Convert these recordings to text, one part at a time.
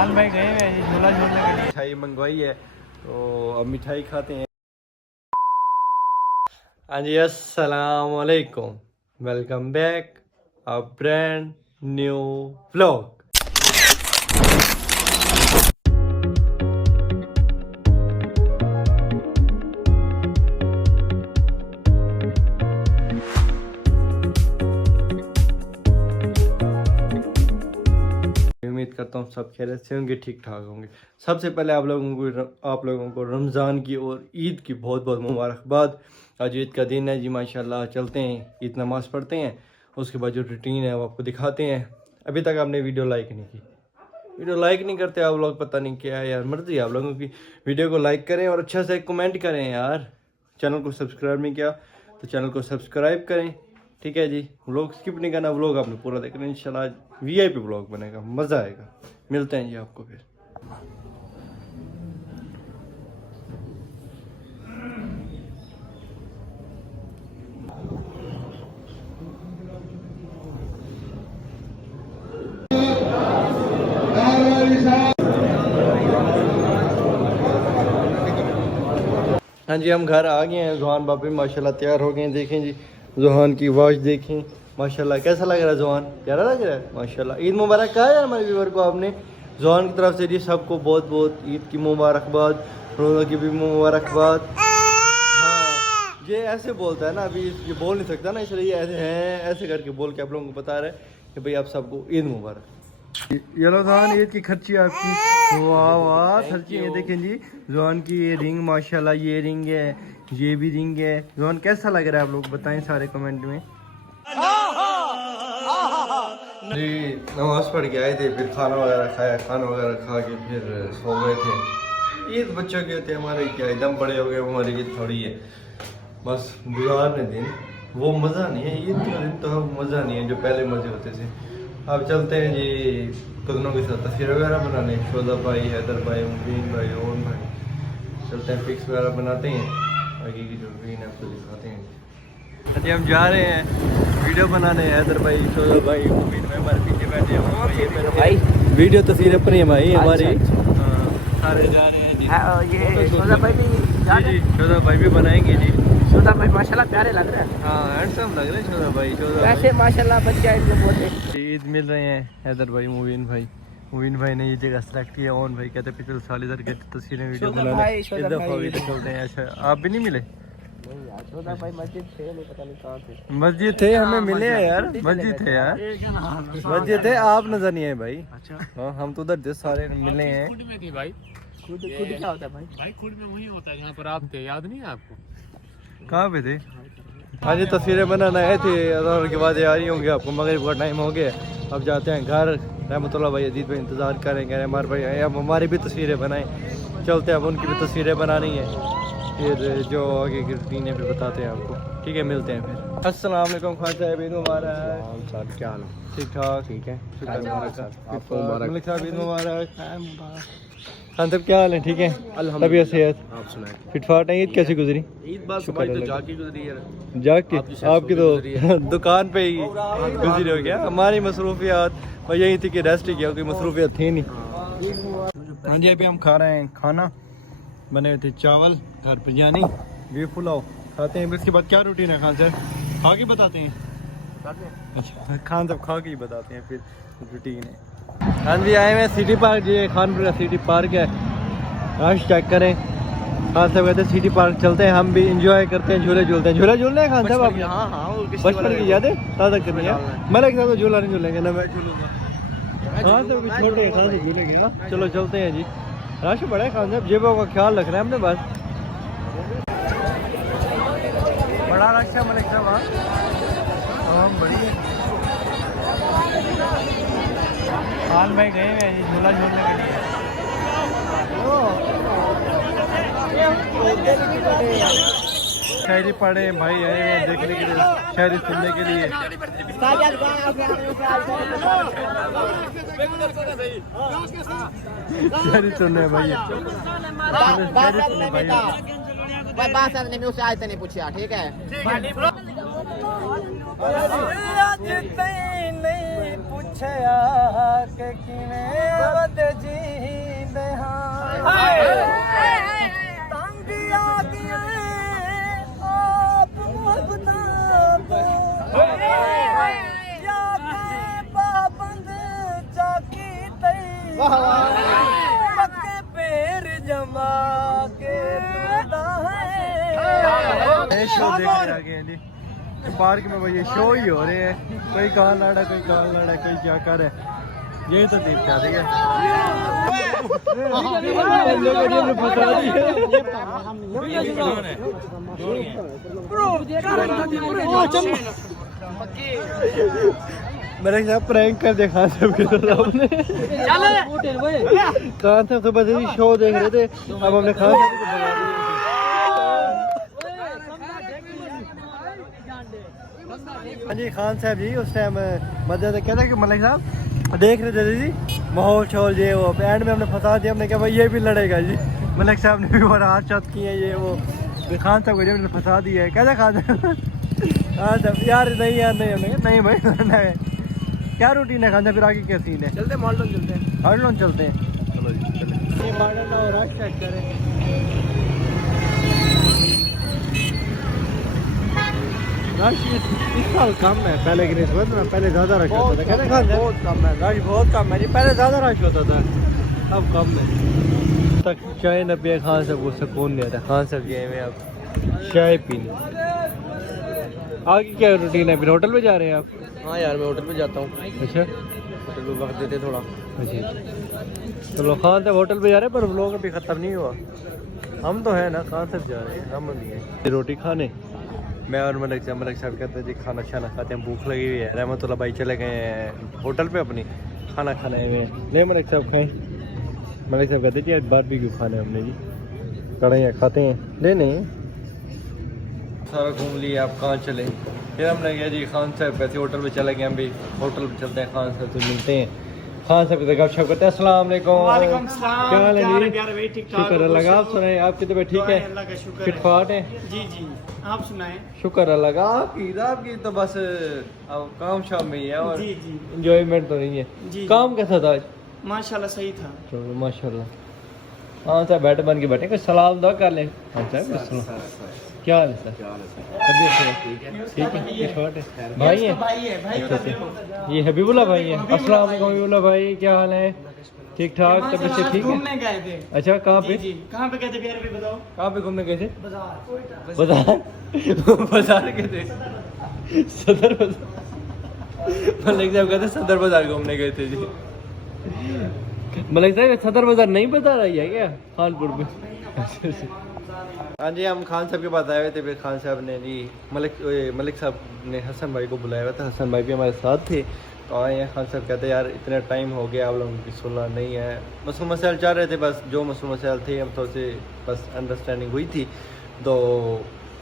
खान भाई गए हुए हैं झूला झूलने के लिए। मिठाई मंगवाई है तो अब मिठाई खाते हैं। हाँ जी, अस्सलाम वालेकुम, welcome back a brand new vlog. उम्मीद करता हूँ सब खैरियत से होंगे, ठीक ठाक होंगे। सबसे पहले आप लोगों को रमज़ान की और ईद की बहुत बहुत मुबारकबाद। आज ईद का दिन है जी, माशाल्लाह। चलते हैं ईद नमाज़ पढ़ते हैं, उसके बाद जो रूटीन है वो आपको दिखाते हैं। अभी तक आपने वीडियो लाइक नहीं की, वीडियो लाइक नहीं करते आप लोग, पता नहीं क्या है यार, मर्जी आप लोगों की। वीडियो को लाइक करें और अच्छा से कमेंट करें यार। चैनल को सब्सक्राइब नहीं किया तो चैनल को सब्सक्राइब करें, ठीक है जी। व्लॉग स्किप नहीं करना, व्लॉग आपने पूरा देखना। इंशाल्लाह VIP व्लॉग बनेगा, मज़ा आएगा। मिलते हैं जी आपको फिर। हाँ जी, हम घर आ गए हैं। जुहान बाबी माशाल्लाह तैयार हो गए हैं। देखें जी, जुहान की वाश देखें माशाल्लाह। कैसा लग रहा है जुहान? प्यारा लग रहा है माशाल्लाह। ईद मुबारक कहा यार हमारे व्यूवर को आपने। जुहान की तरफ से जी सबको बहुत बहुत ईद की मुबारकबाद, रोज़ा की भी मुबारकबाद। हाँ, ये ऐसे बोलता है ना, अभी ये बोल नहीं सकता ना, इसलिए ऐसे हैं, ऐसे करके बोल के आप लोगों को बता रहा है कि भाई आप सबको ईद मुबारक। ये लो जुहान, ईद की खर्ची आपकी। वाह वाह, खर्ची ये देखें जी। जुहान की ये रिंग माशाल्लाह, ये रिंग है, ये भी रिंग है। जुहान कैसा लग रहा है आप लोग बताएं सारे कमेंट में जी। नमाज पढ़ के आए थे, फिर खाना वगैरह खाया, खाना वगैरह खा के फिर सो गए थे। ईद बच्चों के होते हैं, हमारे क्या एकदम बड़े हो गए, हमारी ईद थोड़ी है। बस गुजारने दिन वो मज़ा नहीं है। ईद का दिन तो अब मज़ा नहीं है जो पहले मज़े होते थे। अब चलते हैं जी कदनों के साथ तस्वीर वगैरह बनाने। शोधा भाई, हैदर भाई, मुबीन भाई, ओन भाई, चलते हैं पिक्स वगैरह बनाते हैं, आगे की जो रूटीन है आपको दिखाते हैं। अभी हम जा रहे हैं वीडियो बनाने। हैदर भाई, शोधा भाई, मुबीन भाई हमारे पीछे बैठे हैं। ये मेरे भाई वीडियो तस्वीर अपनी है भाई हमारी। सारे जा रहे हैं जी। ये शोधा भाई भी जी, शोधा भाई भी बनाएंगे जी। शोधा भाई माशाल्लाह प्यारे लग रहे हैं। हाँ, हैंडसम लग रहे हैं शोधा भाई। वैसे माशाल्लाह बच्चे इनके बहुत ईद मिल रहे हैं। हैदर भाई, मुबीन भाई, मुबीन भाई ने ये जगह सेलेक्ट किया। ओन भाई कहते पिछले साल इधर के तस्वीरें वीडियो बनाने, इस दफा भी चलते हैं। अच्छा, आप भी नहीं मिले? शोधा भाई मस्जिद थे, नहीं पता नहीं कहाँ थे। मस्जिद थे, हमें मिले हैं यार। मस्जिद थे यार, मस्जिद थे, आप नजर नहीं आए भाई। अच्छा हाँ, हम तो उधर सारे मिले हैं। खुद में थी भाई। खुद क्या होता है भाई? भाई खुद में वही होता है जहाँ पर आप थे, याद नहीं है आपको? कहाँ पे थे? हाँ जी, तस्वीरें बनाना आए थे। अज़हर के बाद आ रही होंगे आपको, मगरिब का टाइम हो गया। अब जाते हैं घर। रहमतुल्लाह भाई, अजीत भाई इंतज़ार करेंगे, हमारे भाई आए, अब हमारी भी तस्वीरें बनाएं। चलते हैं, अब उनकी भी तस्वीरें बनानी है। फिर जो आगे की रूटीन है फिर बताते हैं आपको, ठीक है। मिलते हैं फिर। अस्सलाम वालेकुम खान साहब, ईद मुबारक। क्या हाल है? ठीक ठाक, ठीक है। आपको मुबारक। मलिक साहब ईद मुबारक। खान साहब क्या हाल है? ठीक है, तबीयत सेहत आप सुनाए? फिटफाट है। ईद कैसी गुजरी? ईद बात शुक्र तो अल्लाह जाके गुजरी है। जाके आपकी तो दुकान पे ही गुजरी हो गया। हमारी मसरूफियात और यही थी कि रेस्ट ही किया, कोई मसरूफियात थी नहीं। हाँ जी, अभी हम खा रहे हैं खाना। बने हुए थे चावल, घर बिरयानी, ये पुलाव खाते हैं। इसके बाद क्या रूटीन है खान साहब? खा के बताते हैं। अच्छा, खान साहब खा के ही बताते हैं फिर रूटीन है। हाँ जी, आए हुए सिटी पार्क जी, खानपुर का सिटी पार्क है। रश चेक करें। खान साहब कहते हैं सिटी पार्क चलते हैं, हम भी इंजॉय करते हैं, झूले झूलते हैं। झूले झूलने हैं खान साहब आपने? हाँ हाँ, बचपन की यादें ताज़ा करनी है। मैं एक साथ झूला नहीं झूलेंगे ना, मैं झूलूंगा। हाँ तो छोटे हैं, खान से झूलेंगे ना। चलो चलते हैं जी। रश बड़ा है खान साहब, जेबों का ख्याल रख रहे हैं हमने बस। बड़ा रश है मलिक साहब। हाँ बड़ी है। खान भाई गए हुए हैं झूला झूलने के लिए। शायरी पढ़े भाई, आए हैं देखने के लिए, शायरी सुनने के लिए। शायरी सुनने भाई, बात ने उससे आज नहीं पूछा, ठीक है? नहीं पूछया के किवें वध जींदे हां तंग आ गया आप मोहब्बतां तो या के पाबंद चाकी तई पक्के पैर जमा के तुदा है शो देख रहे हैं जी पार्क में भाई ये शो ही हो रहे हैं कोई कहाँ लड़ा कोई कहाँ लड़ा कोई क्या कर है यही तो देखता ठीक है मेरे साथ प्रैंक कर देखा सबके सामने खान साहब सुबह से शो देख रहे थे अब हमने खान साहब को बता दिया हाँ जी खान साहब जी उस टाइम मदद कहते कि मलिक साहब देख रहे थे जी माहौल शोल ये वो एंड में हमने फंसा दिया हमने कहा भाई ये भी लड़ेगा जी मलिक साहब ने भी और हाथ शत किए ये वो खान साहब को हमने फंसा दिया है कैसा खान साहब हाँ साहब यार नहीं हमने कहा नहीं भाई लड़ना है क्या रूटीन है खान साहब फिर आगे क्या सीन है चलते मॉडल चलते हैं मॉडल चलते हैं चलो जी चलो मॉडल रश चेक करें रश इस साल कम है पहले की निस्बत में पहले ज़्यादा रश होता था कहते हैं बहुत कम है रश बहुत कम है जी पहले ज़्यादा रश होता था अब कम है तक चाय न पिए खान साहब को सुकून नहीं आता खान साहब जी में आप चाय पीने आगे क्या रूटीन है फिर होटल पे जा रहे हैं आप हाँ यार मैं होटल पे जाता हूँ अच्छा होटल पे वक्त देते थोड़ा अच्छा चलो खान साहब होटल पे जा रहे हैं पर व्लॉग अभी ख़त्म नहीं हुआ हम तो है ना खान साहब जा रहे हैं हम नहीं है रोटी खाने मैं और मलिक साहब कहते हैं जी खाना खाना खाते हैं भूख लगी हुई है रहमतुल्लाह भाई चले गए हैं होटल पे अपनी खाना खाने में ले मलिक साहब खाएं मलिक साहब कहते जी आज बारबेक्यू खाने हमने जी कढ़ाइयाँ खाते हैं ले नहीं सारा घूम लिए आप कहाँ चले फिर हमने कहा जी खान साहब कहते होटल पे चले गए हम भी होटल पे चलते हैं खान साहब से मिलते हैं खान साहब से गपशप करते हैं अस्सलाम वालेकुम क्या हाल है जी शुक्र अल्लाह का आप सुनाए आपकी तबीयत ठीक है फिट फाट है जी जी आप सुनाएं शुक्र अल्लाह का आपकी तो बस अब काम शाम में ही है और जी जी इंजॉयमेंट तो नहीं है जी काम कैसा था आज माशाल्लाह सही था चलो माशाल्लाह हाँ साहब बैठ बन के बैठे कुछ सलाम दो कर लें हाँ साहब क्या हाल है सर ठीक है शॉर्ट है भाई है ये हबीबुल्ला भाई है अस्सलाम वालेकुम हबीबुल्ला भाई क्या हाल है ठीक ठाक तबीयत से ठीक है घूमने गए थे अच्छा कहाँ पे जी कहाँ पे गए थे प्यारे भाई बताओ कहाँ पे घूमने गए थे बाजार गए थे सदर बाजार मलिक साहब कहते सदर बाजार घूमने गए थे जी मलिक साहब सदर बाजार नहीं बता रही है क्या खानपुर में हाँ जी हम खान साहब के पास आए हुए थे फिर खान साहब ने जी मलिक साहब ने हसन भाई को बुलाया हुआ था हसन भाई भी हमारे साथ थे तो आए हैं खान साहब कहते यार इतना टाइम हो गया आप लोगों की सुलह नहीं है मसले मसाइल चल रहे थे बस जो मसले मसाइल थे हम थोड़े से बस अंडरस्टैंडिंग हुई थी तो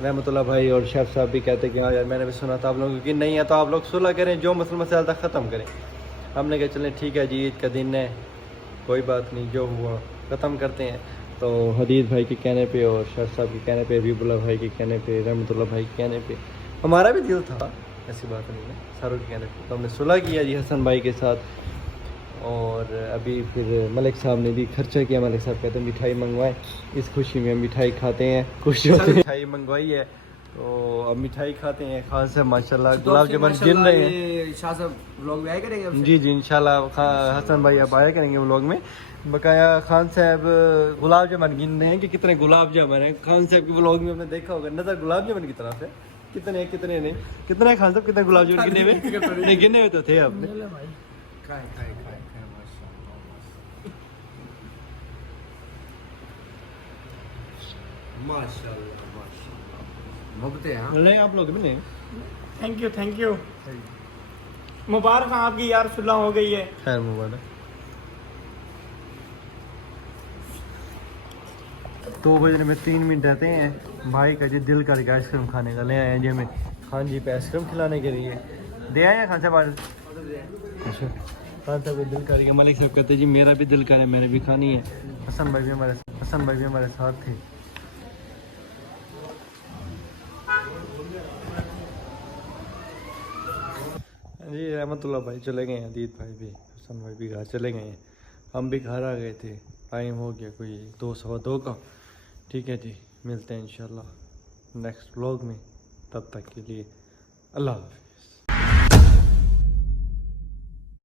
रहमतुल्लाह भाई और शेफ साहब भी कहते कि हाँ यार मैंने भी सुना था आप लोगों की नहीं है तो आप लोग सुलह करें जो मसले मसाइल था ख़त्म करें हमने कहा चलें ठीक है जी ईद का दिन है कोई बात नहीं जो हुआ ख़त्म करते हैं तो हदीद भाई के कहने पे और शेफ साहब के कहने पे हबीबुल्लाह भाई के कहने पे रहमतुल्लाह भाई के कहने पे हमारा भी दिल था ऐसी बात नहीं है सारों के कहने पे तो हमने सुलह किया जी हसन भाई के साथ और अभी फिर मलिक साहब ने भी खर्चा किया मलिक साहब कहते हैं मिठाई मंगवाएं इस खुशी में हम मिठाई खाते हैं खुश होते हैं मिठाई मंगवाई है तो अब मिठाई खाते हैं खान साहब माशाल्लाह गुलाब जामुन गिन रहे हैं शाह साहब व्लॉग में आया करेंगे जी जी इंशाल्लाह हसन भाई अब आया करेंगे व्लॉग में बकाया खान साहब गुलाब जामुन गिन रहे हैं कि कितने गुलाब जामुन हैं खान साहब के व्लॉग में आपने देखा होगा नजर गुलाब जामुन की तरफ है कितने नहीं कितने खान साहब कितने गुलाब जामुन गिने हुए नहीं गिने हुए तो थे आपने नहीं आप लोग भी नहीं थैंक यू मुबारक आपकी यार सुलह हो गई है खैर मुबारक 2 बजने में 3 मिनट रहते हैं भाई का जी दिल करके आइसक्रीम खाने का ले आए हैं जी हमें खान जी पे आइसक्रीम खिलाने के लिए दे आए हैं खान साहब आज अच्छा खान साहब को दिल करके मलिक साहब कहते जी मेरा भी दिल करे मैंने भी खानी है हसन भाई भी हमारे साथ थे जी रहमतुल्लाह भाई चले गए हैं हदीद भाई भी हसन भाई भी घर चले गए हैं, हम भी घर आ गए थे। टाइम हो गया कोई 2 सवा 2 का। ठीक है जी, मिलते हैं इंशाल्लाह नेक्स्ट व्लॉग में। तब तक के लिए अल्लाह हाफ़िज़।